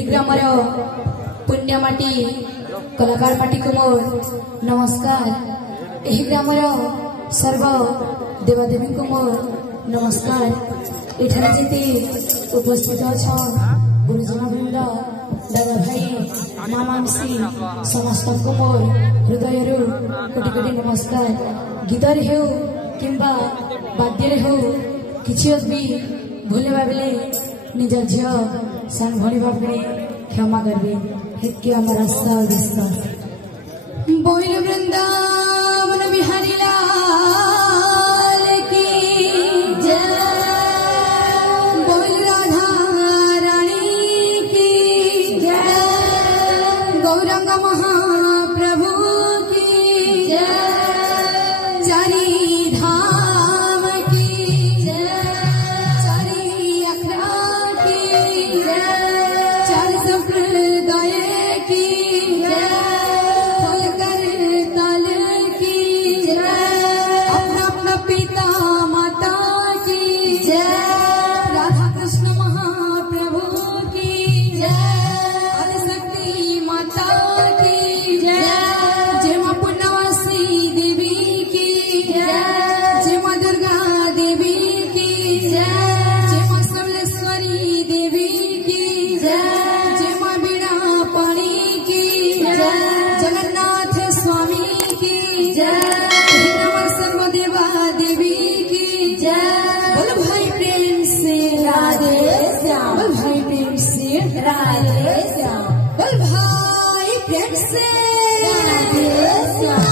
Grammar पुण्यमाटी कलाकार माटी को मोर नमस्कार। ग्रामर सर्व देवादेवी को मोर नमस्कार। एठाने जीती उपस्थित अच्छा गुरुजन वृंद दादा भाई मामांसी समस्त को मोर हृदय कोटि कोटि नमस्कार। गीतर हो किंबा वाद्य हो किसी भी भूल भाविले निज झील सान भणी भाभी क्षमा करबे हेतु आम रास्ता विश्वास बोल वृंदावन बिहारी लाल की जय। बोल राधा रानी की जय। गौरंग महाप्रभु की जय। चारी धाम की जय। चारी अखरा की जय। चार संप्रदाय की जय। फलकर ताल की जय। अपना अपना पिता माता की जय। राधा कृष्ण महाप्रभु की जय। आदिशक्ति माता की जय। जय मां पुण्यवासी देवी की जय। जय मां दुर्गा देवी की जय। जय मां समलेश्वरी देवी की जय। जय मां बीणा पाणी की जय। जगन्नाथ स्वामी की जय। नमः सर्वदेवा देवी की जय। बोल भाई प्रेम से राधे श्याम। बोल भाई प्रेम से राधे श्याम। बोल भाई प्रेम से राधे श्याम।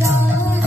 सुरार